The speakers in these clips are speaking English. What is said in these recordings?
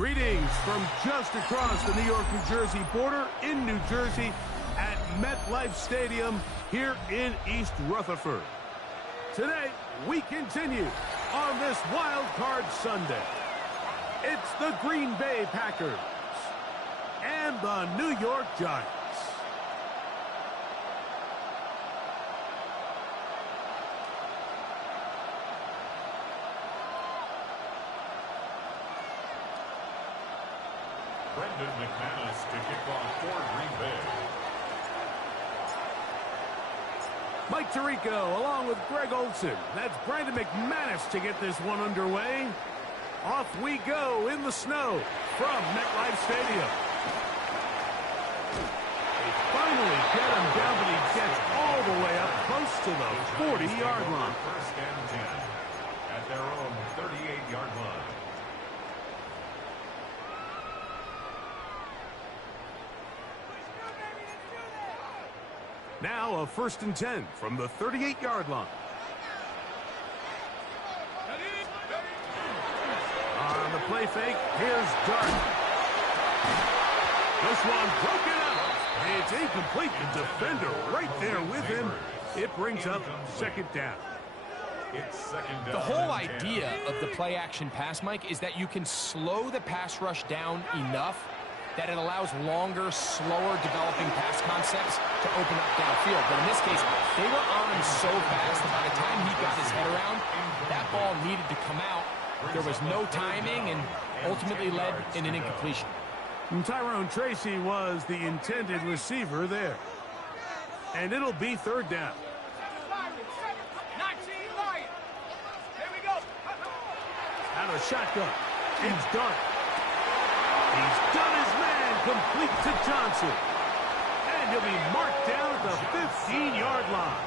Greetings from just across the New York-New Jersey border in New Jersey at MetLife Stadium here in East Rutherford. Today, we continue on this Wild Card Sunday. It's the Green Bay Packers and the New York Giants. Brendan McManus to kick off for Green Bay. Mike Tirico along with Greg Olson. That's Brendan McManus to get this one underway. Off we go in the snow from MetLife Stadium. They finally get him down, but he gets all the way up close to the 40-yard line. First and 10 at their own 38-yard line. Now a 1st and 10 from the 38-yard line. On the play fake, here's Dart. This one broken up. It's incomplete. The defender right there with him. It brings up 2nd down. It's 2nd down. The whole idea of the play-action pass, Mike, is that you can slow the pass rush down enough that it allows longer, slower developing pass concepts to open up downfield. But in this case, they were on him so fast that by the time he got his head around, that ball needed to come out. There was no timing and ultimately led in an incompletion. And Tyrone Tracy was the intended receiver there. And it'll be 3rd down. Out of shotgun. It's Dart. He's done his man, complete to Johnson. And he'll be marked down at the 15-yard line.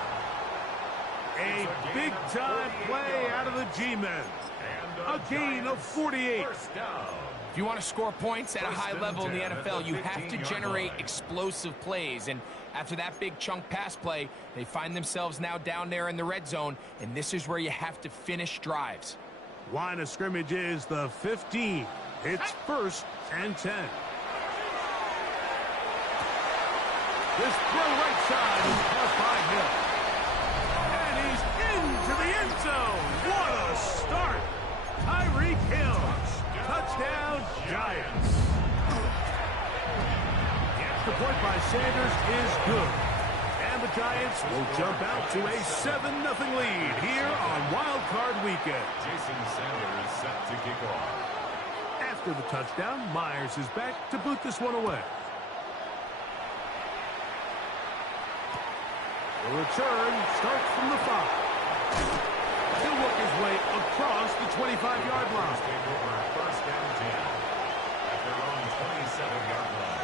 A big-time play out of the G-men. A gain of 48. If you want to score points at a high level in the NFL, you have to generate explosive plays. And after that big chunk pass play, they find themselves now down there in the red zone, and this is where you have to finish drives. Line of scrimmage is the 15. It's 1st and 10. This throw right side is caught by Hill. And he's into the end zone. What a start. Tyreek Hill. Touchdown, Giants. The extra point by Sanders is good. And the Giants will jump out to a 7-0 lead here on Wild Card Weekend. Jason Sanders set to kick off. After the touchdown, Myers is back to boot this one away. The return starts from the 5. He'll work his way across the 25-yard line. Take over 1st and 10 at their own 27-yard line.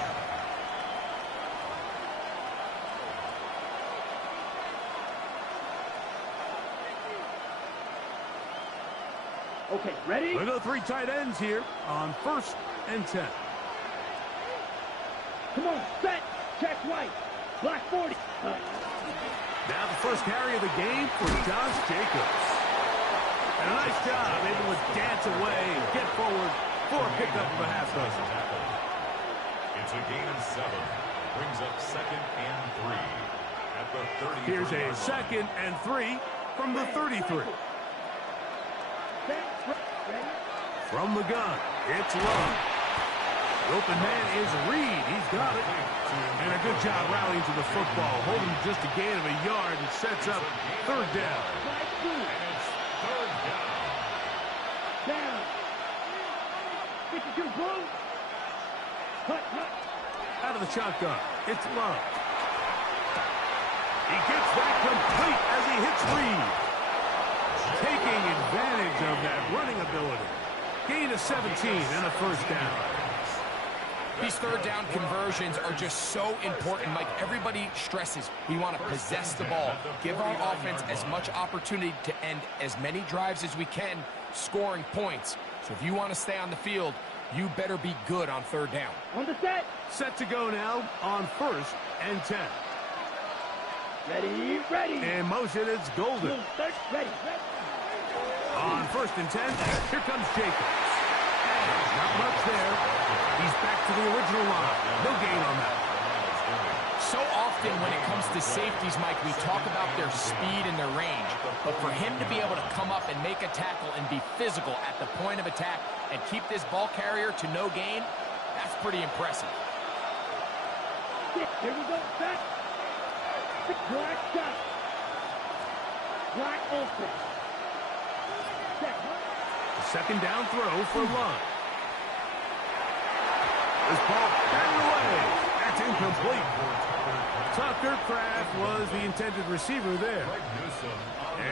Okay, ready? We'll go 3 tight ends here on 1st and 10. Come on, set, check right, black 40. Now the first carry of the game for Josh Jacobs. And a nice job, able to dance away and get forward for a pickup of a half dozen. It's a gain of 7. Brings up 2nd and 3 at the 33. Here's a 2nd and 3 from the 33. From the gun, it's Love. The open man is Reed. He's got it. And a good job rallying to the football, holding just a gain of a yard and sets up 3rd down. And it's 3rd down. Down. 52 blue. Hut. Out of the shotgun, it's Love. He gets that complete as he hits Reed. Taking advantage of that running ability. Gain of 17 and a 1st down. These 3rd down conversions are just so important, Mike. Everybody stresses we want to possess the ball, give our offense as much opportunity to end as many drives as we can, scoring points. So if you want to stay on the field, you better be good on 3rd down. On the set. Set to go now on 1st and 10. Ready. In motion, it's Golden. Ready. On 1st and 10, here comes Jacobs. And Not much there. He's back to the original line. No gain on that. So often when it comes to safeties, Mike, we talk about their speed and their range. But for him to be able to come up and make a tackle and be physical at the point of attack and keep this ball carrier to no gain, that's pretty impressive. Here we go, set. Black shot. Black open. Second down throw for Love. This ball batted away. That's incomplete. Tucker Kraft was the intended receiver there.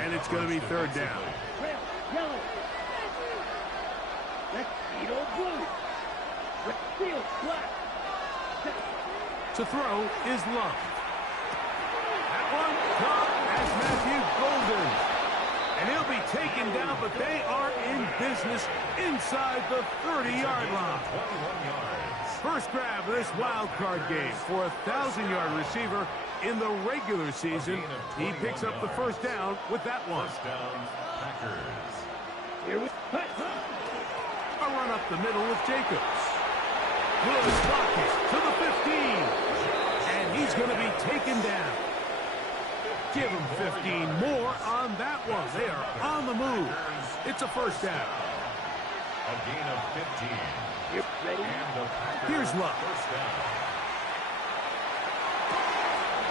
And it's going to be third down. Red, yellow. Red, yellow, blue. Red, field, black. To throw is Love. That one caught as Matthew Golden. And he'll be taken down, but they are in business inside the 30-yard line. 21 yards. First grab of this wild card game for a 1,000-yard receiver in the regular season. He picks up the first down with that one. First down, Packers. Here we go. A run up the middle with Jacobs. Good pocket to the 15. And he's going to be taken down. Give him 15 more on that one. They are on the move. It's a first down. A gain of 15. Ready? And the Packers Here's Luck. first down.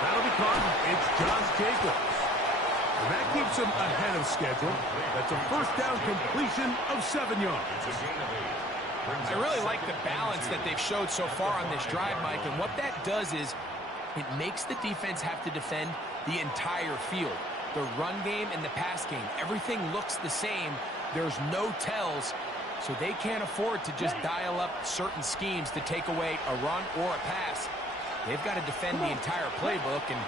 That'll be caught. It's Josh Jacobs. And that keeps him ahead of schedule. That's a first down completion of 7 yards. It's a gain of 8. I really like the balance that they've showed so far on this drive, Mike, and what that does is it makes the defense have to defend the entire field. The run game and the pass game, everything looks the same. There's no tells, so they can't afford to just dial up certain schemes to take away a run or a pass. They've got to defend the entire playbook, and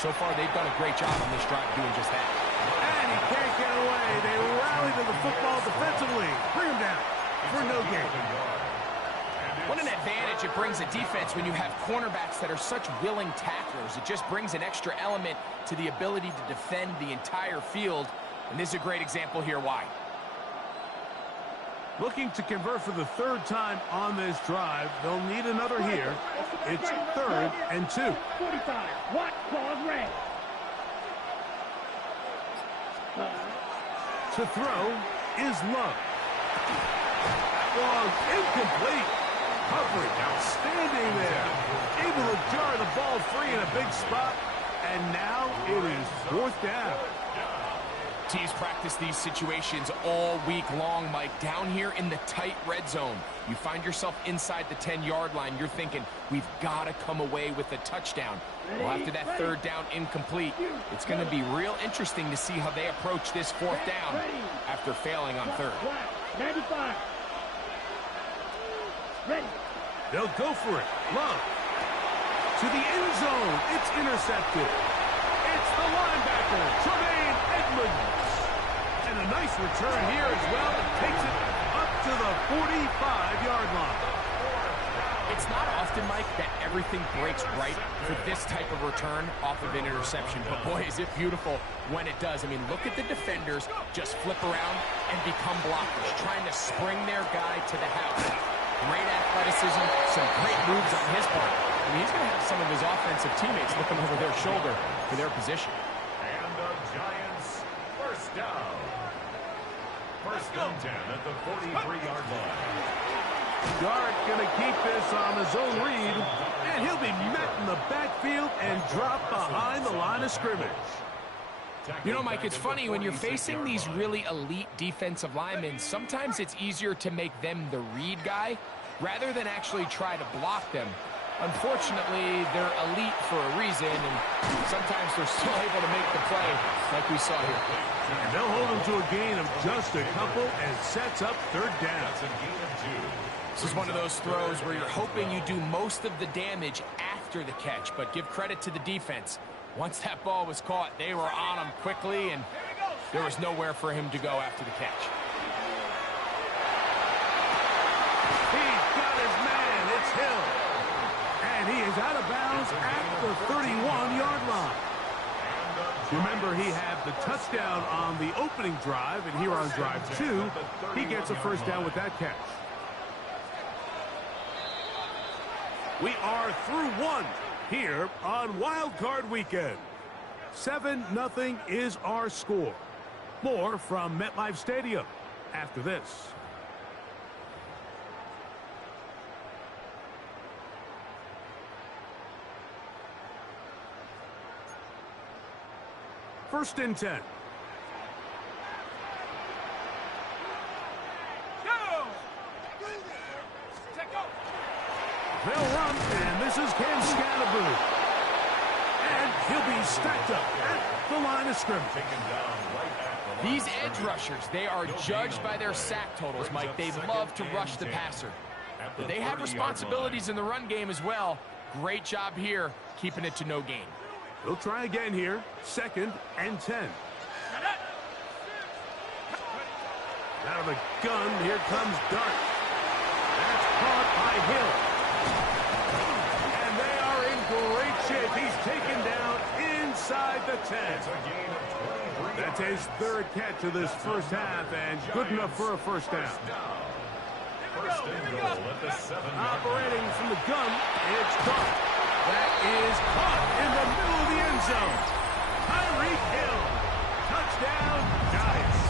so far they've done a great job on this drive doing just that. And he can't get away. They rally to the football defensively. Bring him down for no gain. What an advantage it brings a defense when you have cornerbacks that are such willing tacklers. It just brings an extra element to the ability to defend the entire field. And this is a great example here why. Looking to convert for the third time on this drive. They'll need another here. It's 3rd and 2. 45. What? Claws red. To throw is Love. Was incomplete. Coverage outstanding there. Able to jar the ball free in a big spot. And now it is 4th down. Teams practice these situations all week long, Mike. Down here in the tight red zone, you find yourself inside the 10-yard line. You're thinking, we've got to come away with a touchdown. Well, after that 3rd down incomplete, it's going to be real interesting to see how they approach this 4th down after failing on 3rd. 95. Ready. They'll go for it. Love. To the end zone. It's intercepted. It's the linebacker, Tremaine Edmonds. And a nice return here as well. It takes it up to the 45-yard line. It's not often, Mike, that everything breaks right for this type of return off of an interception. But, boy, is it beautiful when it does. I mean, look at the defenders just flip around and become blockers, trying to spring their guy to the house. Great athleticism, some great moves on his part. I mean, he's going to have some of his offensive teammates looking over their shoulder for their position. And the Giants first down. First and 10 at the 43-yard line. Dart going to keep this on his own read, and he'll be met in the backfield and dropped behind the line of scrimmage. You know, Mike, it's funny, when you're facing these really elite defensive linemen, sometimes it's easier to make them the read guy rather than actually try to block them. Unfortunately, they're elite for a reason, and sometimes they're still able to make the play like we saw here. And they'll hold him to a gain of just a couple and sets up 3rd down. That's a gain of 2. This is one of those throws where you're hoping you do most of the damage after the catch, but give credit to the defense. Once that ball was caught, they were on him quickly, and there was nowhere for him to go after the catch. He's got his man. It's Hill. And he is out of bounds at the 31-yard line. Remember, he had the touchdown on the opening drive, and here on drive 2, he gets a first down with that catch. We are through one here on Wild Card Weekend. 7-0 is our score. More from MetLife Stadium after this. First and 10. They'll run, and this is Cam Scatterboo. And he'll be stacked up at the line of scrimmage. These edge rushers, they are judged by their sack totals, Mike. They love to rush the passer. But they have responsibilities in the run game as well. Great job here, keeping it to no gain. They'll try again here. Second and 10. Out of the gun, here comes Dart. That's caught by Hill. And they are in great shape. He's taken down inside the 10. That's his third catch of this first half, and good enough for a first down. Operating from the gun, it's Dart. That is caught in the middle of the end zone. Tyreek Hill. Touchdown, Giants.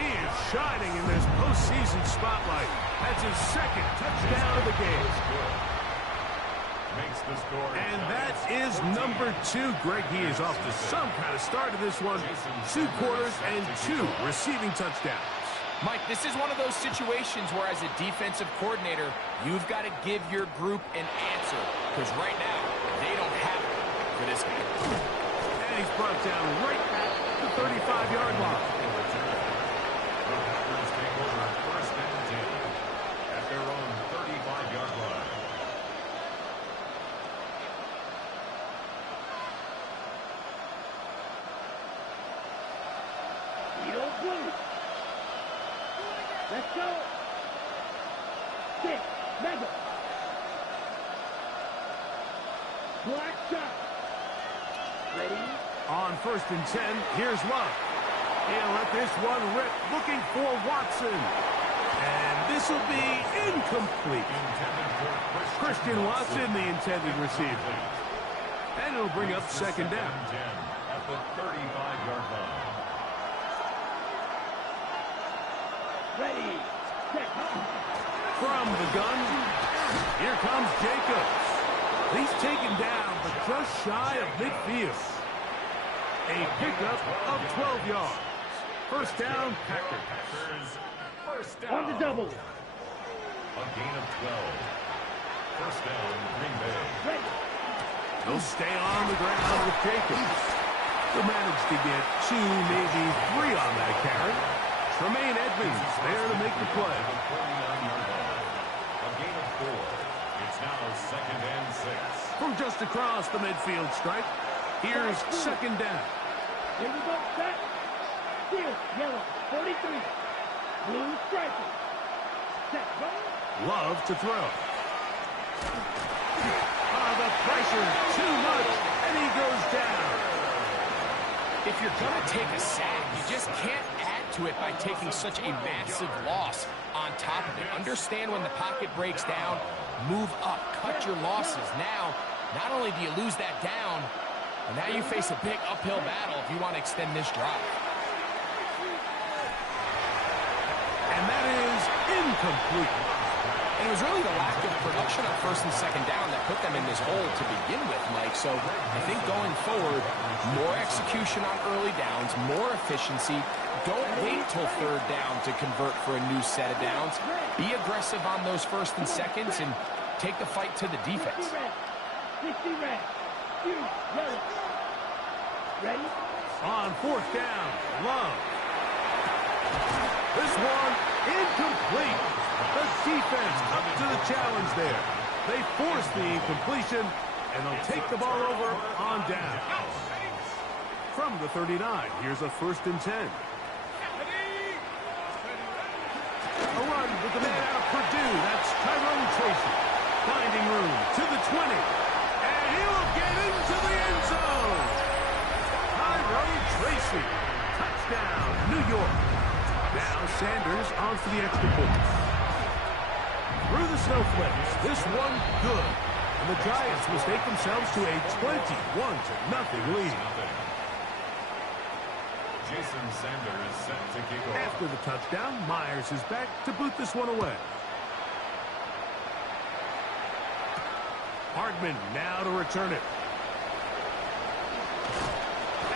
He is shining in this postseason spotlight. That's his second touchdown of the game. And that is number 2. Greg, he is off to some kind of start of this one. 2 quarters and 2 receiving touchdowns. Mike, this is one of those situations where as a defensive coordinator, you've got to give your group an answer. Because right now, they don't have it for this guy. And he's brought down right at the 35-yard line. First and 10 at their own 35-yard line. You don't blue. Let's go. 6, mega. Black shot. Ready? On first and 10, here's Love. He'll let this one rip, looking for Watson. And this will be incomplete. Christian Watson, the intended receiver. And it'll bring up second down. At the 35-yard line. Ready. Set. From the gun, here comes Jacobs. He's taken down, but just shy of midfield. A pickup of 12 yards. First down, Packers. First down. On the double. A gain of 12. First down, Green Bay. Ready. He'll stay on the ground with Jacobs. He'll manage to get 2, maybe 3 on that carry. Tremaine Edmonds there to make the play. A gain of 4. It's now second and 6. From just across the midfield stripe, here's second down. Here we go. Set. Field. Yellow. 43. Blue striker. Set. Go. Love to throw. The pressure too much, and he goes down. If you're going to take a sack, you just can't add to it by taking such a massive loss on top of it. Understand when the pocket breaks down, move up, cut your losses. Now, not only do you lose that down, but now you face a big uphill battle if you want to extend this drive. And that is incomplete. And it was really the lack of production on first and second down that put them in this hole to begin with, Mike. So I think going forward, more execution on early downs, more efficiency. Don't wait till third down to convert for a new set of downs. Be aggressive on those first and seconds and take the fight to the defense. 60 red. Yellow. Ready? On fourth down, Love. This one incomplete. The defense up to the challenge there. They force the incompletion, and they'll take the ball over on down. From the 39, here's a first and 10. A run with the man out of Purdue. That's Tyrone Tracy. Finding room to the 20. And he'll get into the end zone. Tyrone Tracy. Touchdown, New York. Now Sanders on for the extra point. through the snowflakes. This one good. And the Giants mistake themselves to a 21-0 lead. Jason Sanders set to kick off. After the touchdown, Myers is back to boot this one away. Hardman now to return it.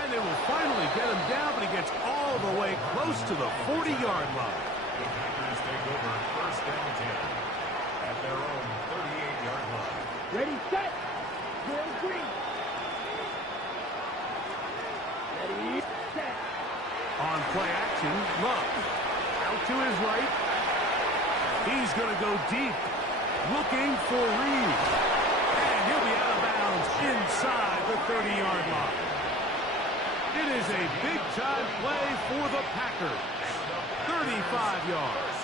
And they will finally get him down, but he gets all the way close to the 40-yard line. The Packers take over 1st and 10 at their own 38-yard line. Ready, set. Girl green. Ready, set. On play action, Love. Out to his right. He's going to go deep. Looking for Reed. And he'll be out of bounds inside the 30-yard line. It is a big-time play for the Packers. 35 yards.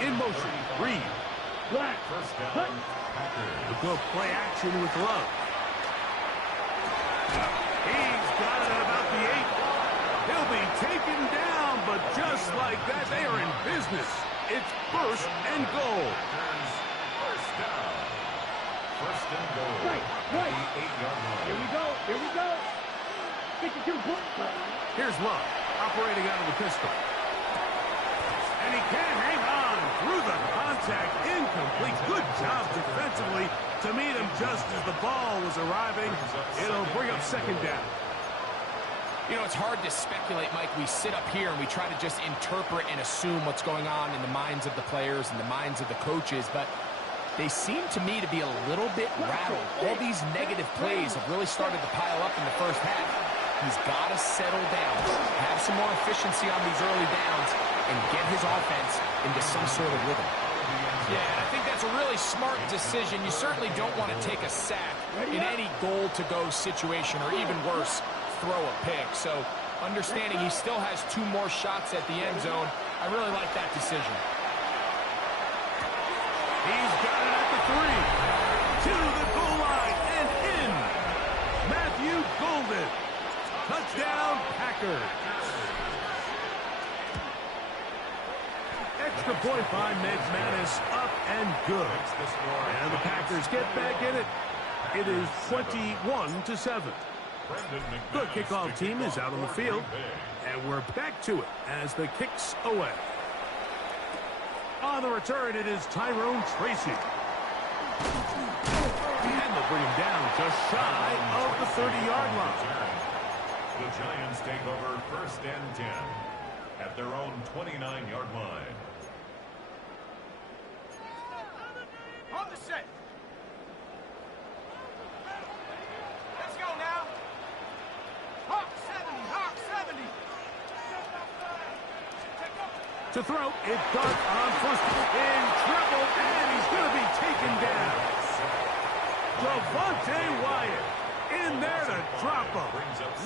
In motion, Reed. Black. First down, Packers. We'll go play action with Love. He's got it at about the 8. He'll be taken down, but just like that, they are in business. It's 1st and goal. First down. 1st and goal. Right. At the 8-yard line. Here we go. Here we go. 52 points. Here's Love, operating out of the pistol. And he can't hang on through the contact. Incomplete. Good job defensively to meet him just as the ball was arriving. It'll bring up 2nd down. You know, it's hard to speculate, Mike. We sit up here and we try to just interpret and assume what's going on in the minds of the players and the minds of the coaches, but they seem to me to be a little bit rattled. All these negative plays have really started to pile up in the first half. He's got to settle down, have some more efficiency on these early downs, and get his offense into some sort of rhythm. Yeah, and I think that's a really smart decision. You certainly don't want to take a sack in any goal-to-go situation, or even worse, throw a pick. So understanding he still has 2 more shots at the end zone, I really like that decision. He's got it at the 3. To the goal line and in. Matthew Golden. Touchdown, Packers. Extra point by McManus, up and good. And the Packers get back in it. It is 21-7. The kickoff team is out on the field, and we're back to it as the kick's away. On the return, it is Tyrone Tracy. And they'll bring him down just shy of the 30-yard line. The Giants take over 1st and 10 at their own 29-yard line. On the set. Let's go now. Hawk 70, Hawk 70. To throw, it got on first in trouble, and he's going to be taken down. Devontae Wyatt in there to drop him.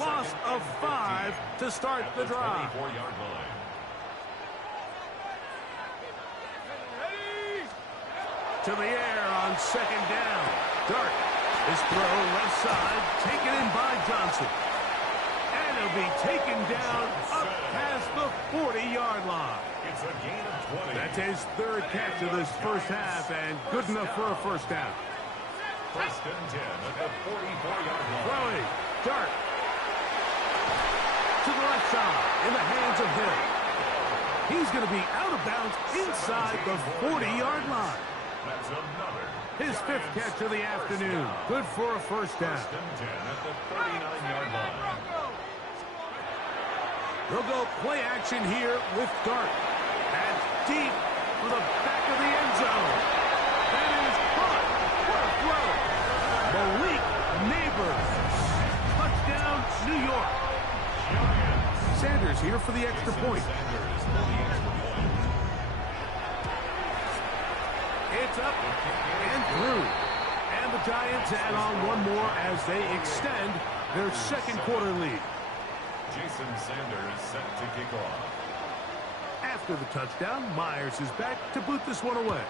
Loss of 5 to start the drive. To the air on 2nd down. Dart. His throw left side, taken in by Johnson. And he'll be taken down up past the 40-yard line. It's a gain of 20. That's his 3rd catch of this first half, and good enough for a first down. 1st and 10 at the 44-yard line. Throwing. Dart. To the left side, in the hands of Hill. He's going to be out of bounds inside the 40-yard line. That's another. His 5th catch of the afternoon. Good for a first down. 1st and 10 at the 39-yard line. They'll go play action here with Dart. And deep for the back of the end zone. That is caught. What a throw. Malik Neighbors. Touchdown, New York. Sanders here for the extra point. It's up and through. And the Giants add on 1 more as they extend their 2nd quarter lead. Jason Sanders set to kick off. After the touchdown, Myers is back to boot this one away.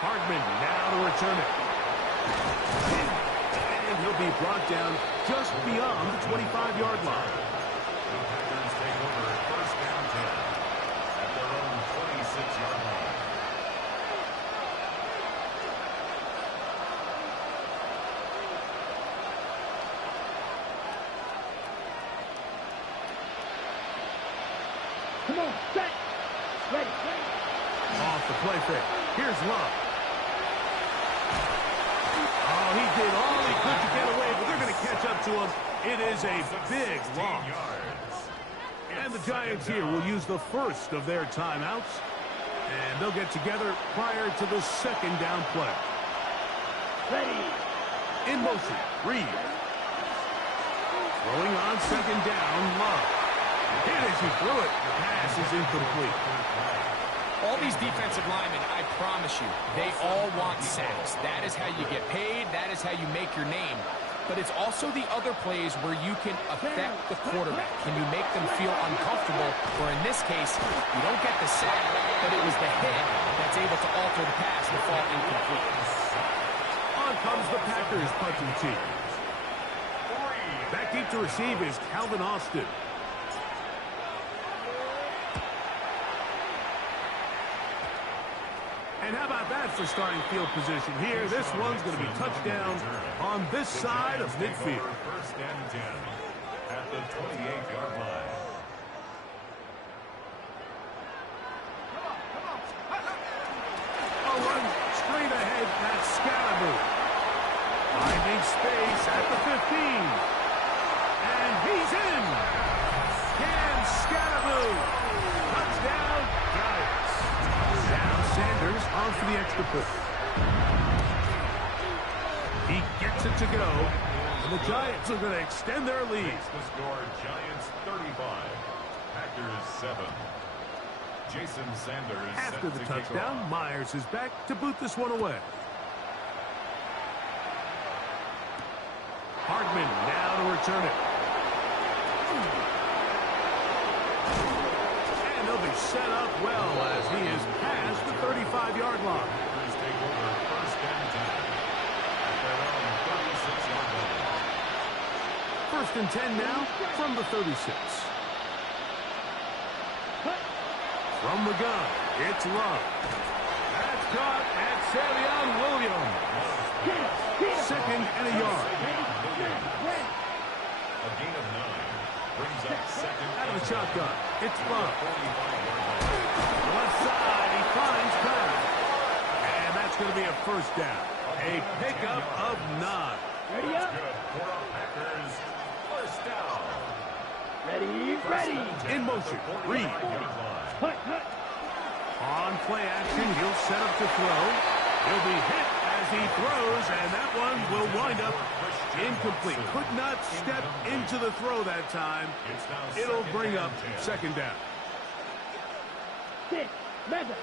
Hardman now to return it. And he'll be brought down just beyond the 25-yard line. The Packers take over 1st and Come on, set. Ready. Off the play fake. Here's Love. Oh, he did all he could to get away, but they're going to catch up to him. It is a big loss. And the Giants here will use the first of their timeouts. And they'll get together prior to the second down play. Ready. In motion, Reed. Throwing on second down, Love. Hit as he threw it. The pass is incomplete. All these defensive linemen, I promise you, they all want sacks. That is how you get paid. That is how you make your name. But it's also the other plays where you can affect the quarterback. Can you make them feel uncomfortable? Or in this case, you don't get the sack, but it was the hit that's able to alter the pass and fall incomplete. On comes the Packers punting team. Back deep to receive is Calvin Austin. And how about that for starting field position here? This one's going to be touchdown on this side of midfield. First and 10 at the 28-yard line. A run straight ahead, that's Scalaboo. Finding space at the 15. And he's in. Cam Scalaboo. Touchdown, Giants. Now Sanders on for the extra point. He gets it to go. And the Giants are going to extend their lead. The score, Giants 35, Packers 7. Jason Sanders After the touchdown, Myers is back to boot this one away. Hardman now to return it. And they'll be set up well as he is past the 35-yard line. Packers take over first and 10 at their own 36-yard line. First and 10 now from the 36. From the gun, it's Love. That's caught at Savion Williams. Second and a yard. A gain of 9 brings up second. Out of the shotgun, it's Love. Left side, he finds Pat. And that's going to be a first down. A pickup of 9. Ready up. Good for our Packers. First down. Ready. In motion, Reed. Hut. On play action, he'll set up to throw. He'll be hit as he throws, and that one will wind up incomplete. Could not step into the throw that time. It'll bring up second down. 6, Madden.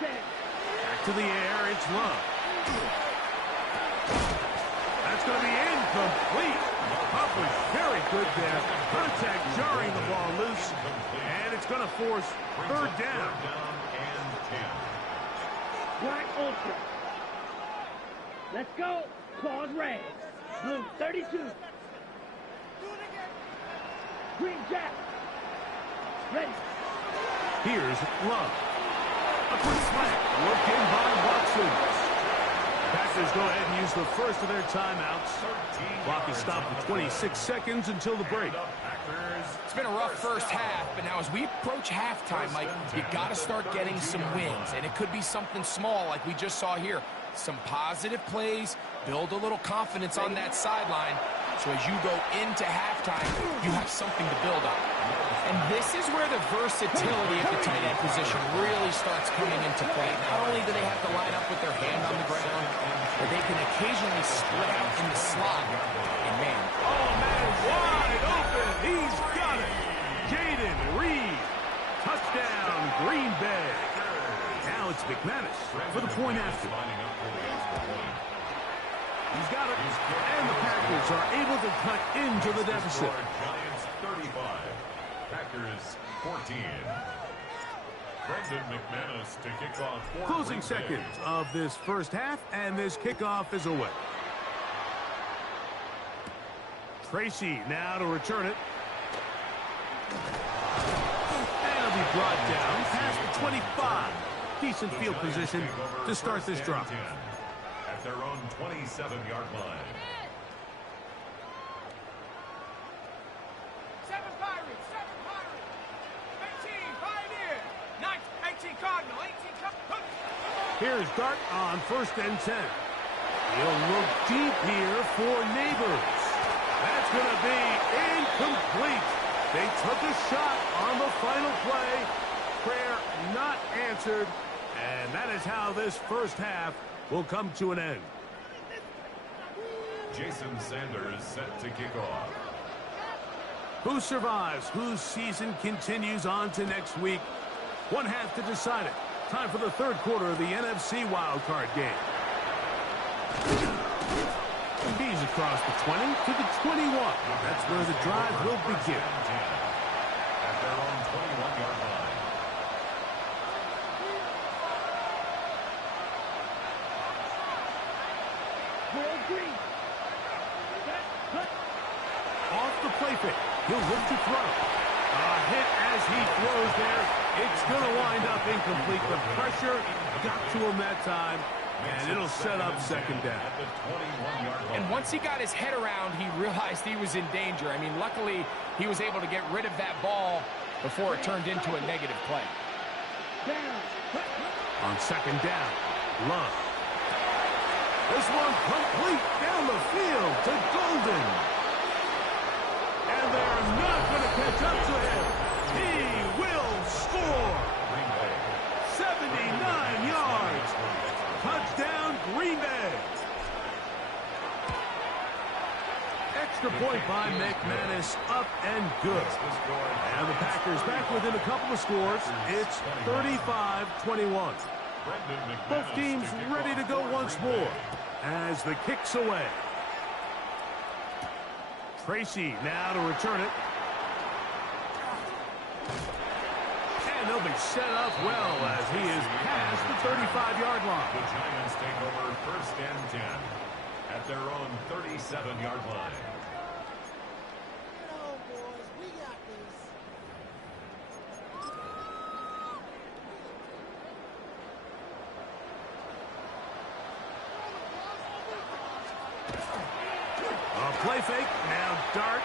Back to the air, it's Love. That's going to be incomplete. Huff was very good there. Contact jarring the ball loose, and it's going to force third down. And 10. Black Ultra. Let's go. Claws red. Blue 32. Green Jack. Ready. Here's Love. A quick slant. Worked in by Watson. Packers go ahead and use the first of their timeouts. Clock is stopped at 26 seconds until the break. It's been a rough first half, but now as we approach halftime, Mike, you got to start getting some wins. And it could be something small like we just saw here. Some positive plays, build a little confidence on that sideline. So as you go into halftime, you have something to build on. And this is where the versatility at the tight end position really starts coming into play. Not only do they have to line up with their hand on the ground, but they can occasionally split out in the slot. And man, Oh, man, wide open. He's got it. Jaden Reed. Touchdown, Green Bay. Now it's McManus for the point after. He's got it. And the Packers are able to cut into the deficit. Giants 35, Packers 14. Brendan McManus to kick off. Closing seconds of this first half, and this kickoff is away. Tracy now to return it. And it'll be brought down past the 25. Decent field position to start this drive. At their own 27-yard line. Here's Dart on 1st and 10. He'll look deep here for Neighbors. That's going to be incomplete. They took a shot on the final play. Prayer not answered. And that is how this first half will come to an end. Jason Sanders set to kick off. Who survives? Whose season continues on to next week? One half to decide it. Time for the third quarter of the NFC wildcard game. He's across the 20 to the 21. That's where the drive will begin. At their own 21-yard line. Off the play fake. He'll look to throw. A hit as he throws there. It's going to wind up incomplete. The pressure got to him that time, and it'll set up second down. And once he got his head around, he realized he was in danger. I mean, luckily, he was able to get rid of that ball before it turned into a negative play. On second down, Love. This one complete down the field to Golden. And they're not going to catch up to him. He will score. 79 yards. Touchdown, Green Bay. Extra point by McManus, up and good. And the Packers back within a couple of scores. It's 35-21. Both teams ready to go once more as the kick's away. Tracy now to return it. And they'll be set up well as he is past the 35-yard line. The Giants take over 1st and 10 at their own 37-yard line. Play fake, now Dart.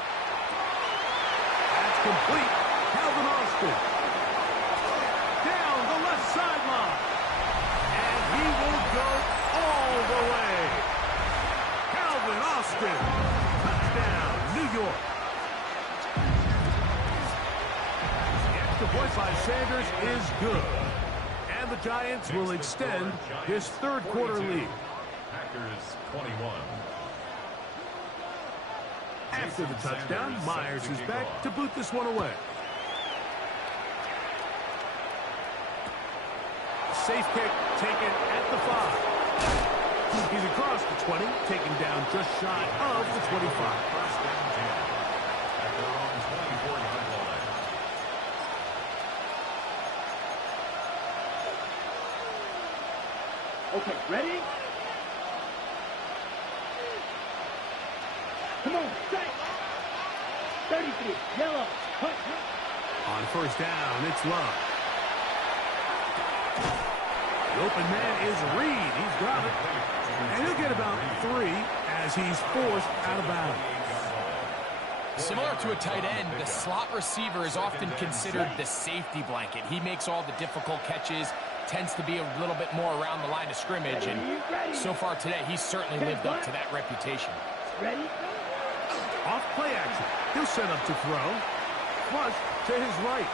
That's complete. Calvin Austin. Down the left sideline. And he will go all the way. Calvin Austin. Touchdown, New York. The extra point by Sanders is good. And the Giants will extend his third quarter lead. Packers 21. After the touchdown, Myers is back to boot this one away. Safe kick taken at the 5. He's across the 20, taken down just shy of the 25. 1st and 10 at their own 24-yard line. Okay, ready? Come on, strike. 33, yellow. On 1st down, it's Love. The open man is Reed. He's got it. And he'll get about 3 as he's forced out of bounds. Similar to a tight end, the slot receiver is often considered the safety blanket. He makes all the difficult catches, tends to be a little bit more around the line of scrimmage, and so far today, he's certainly lived up to that reputation. Ready? Off play action. He'll set up to throw. Flush to his right.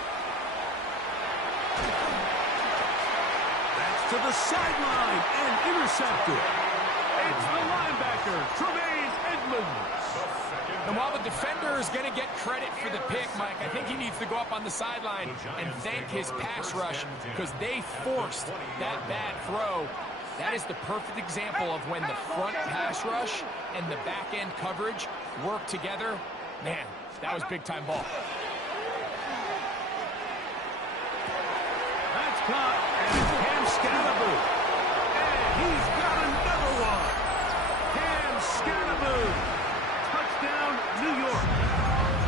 That's to the sideline and intercepted. It's the linebacker, Tremaine Edmonds. And while the defender is going to get credit for the pick, Mike, I think he needs to go up on the sideline and thank his pass rush because they forced that bad throw. That is the perfect example of when the front pass rush and the back end coverage work together. Man, that was big-time ball. That's caught, and it's Cam Scatterboot. And he's got another one. Cam Scatterboot. Touchdown, New York.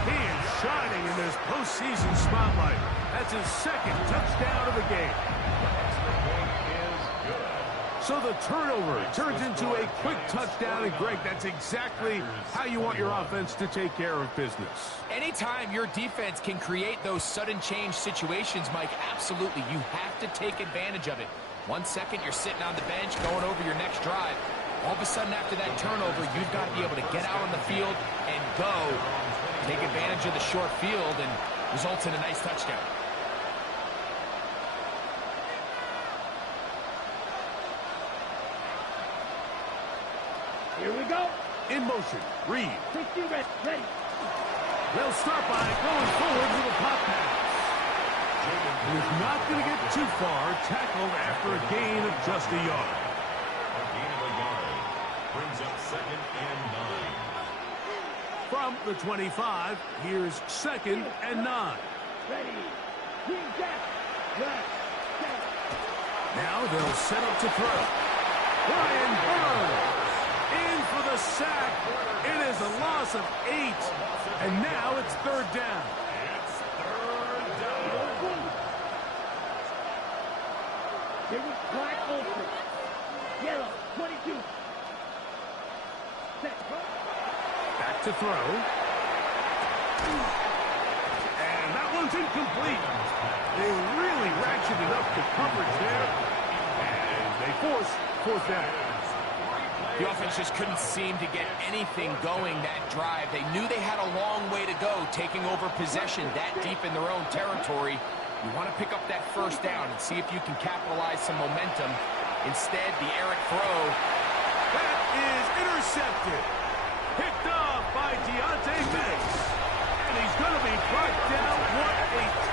He is shining in this postseason spotlight. That's his second touchdown of the game. So the turnover turns into a quick touchdown, and Greg, that's exactly how you want your offense to take care of business. Anytime your defense can create those sudden change situations, Mike, absolutely, you have to take advantage of it. 1 second, you're sitting on the bench, going over your next drive. All of a sudden, after that turnover, you've got to be able to get out on the field and go. Take advantage of the short field and results in a nice touchdown. Here we go. In motion, Reed. 60 ready. They'll start by going forward with a pop pass. He's not going to get too far, tackled after a gain of just a yard. A gain of a yard brings up 2nd and 9. From the 25, here's 2nd and 9. Ready. Green jack. Right. Set. Now they'll set up to throw. Brian Burns in for the sack. It is a loss of 8. And now it's 3rd down. It's 3rd down. Here was Black Ultra. Yellow, 22. Set. Back to throw. And that one's incomplete. They really ratcheted up the coverage there. And they force 4th down. The offense just couldn't seem to get anything going that drive. They knew they had a long way to go, taking over possession that deep in their own territory. You want to pick up that 1st down and see if you can capitalize some momentum. Instead, the Eric throw. That is intercepted. Picked off by Deontay Banks. And he's going to be brought down. What a